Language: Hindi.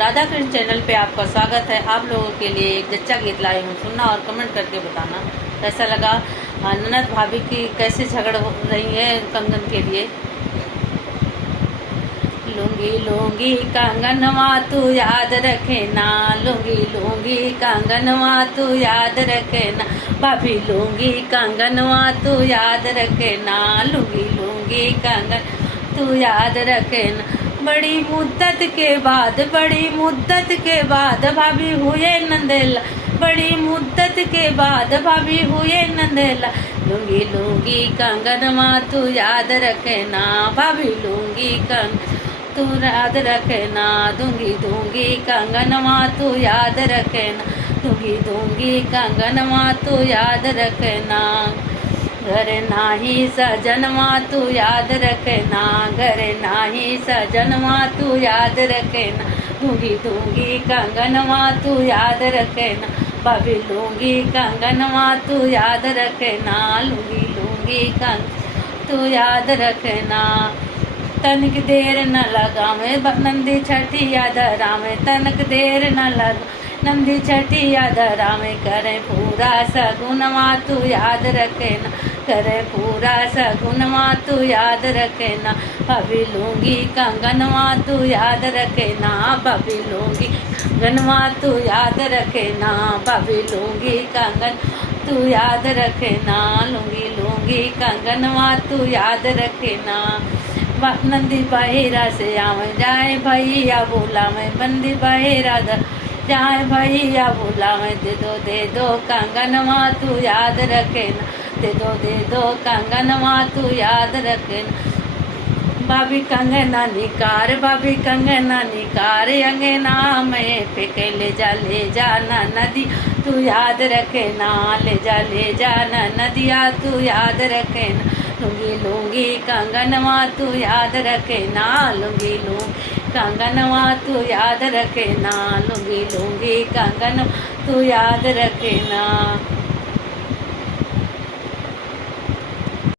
राधा कृष्ण चैनल पे आपका स्वागत है। आप लोगों के लिए एक जच्चा गीत लाई हूँ, सुनना और कमेंट करके बताना कैसा लगा। ननद भाभी की कैसे झगड़ हो रही है कंगन के लिए। लूंगी लूंगी कंगनवा तू याद रखे ना, लूंगी लूंगी कंगनवा तू याद रखे ना, भाभी लूंगी कंगनवा तू याद रखे ना, लूंगी लूंगी कंगन तू याद रखे ना। बड़ी मुद्दत के बाद, बड़ी मुद्दत के बाद भाभी हुए नंदेला, बड़ी मुद्दत के बाद भाभी हुए नंदेला। लूंगी लूंगी कंगनवा तू याद रखे ना, भाभी लूंगी कंगन तू याद रखे ना, दूंगी दूंगी कंगनवा तू याद रखे ना, दूंगी दूंगी कंगनवा तू याद रखे ना। घर नाही सजनवा तू याद रखे ना, घर नाही सजनवा तू याद रखे ना, दूंगी दूंगी कंगनवा तू याद रखे ना, भाभी लूंगी कंगनवा तू याद रखे ना, लूंगी लूंगी कंगन तू याद रखे ना। तनिक देर न लगा में नंदी छठी यादरा में, तनिक देर न लगा नंदी छठी यादरा में, करे पूरा सगुनवा तू याद रखे ना, करे पूरा सगुनवा तू याद रखे ना, भाभी लूंगी कंगनवा तू याद रखे ना, भाभी लूंगी कंगनवा तू याद रखे ना, भाभी लूंगी कंगन तू याद रखे ना, लूंगी लूंगी कंगनवा तू याद रखे ना। नंदी बहेरा से आवे जाए भैया बोला मैं, बंदी बहेरा जाए भैया बोला मैं, दे दो कंगनवा तू याद रखे ना, दे दो कंगनवा तू याद रखे ना। भाभी कंगना निकार, भाभी कंगना निकार, अंगना में फेंके ले जा ना नदी तू याद रखे ना, ले जा ना नदिया तू याद रखे ना। लूंगी लूंगी कंगनवा तू याद रखे ना, लूंगी लूंगी कंगनवा तू याद रखे ना, लूंगी लूंगी कंगन तू याद रखे ना।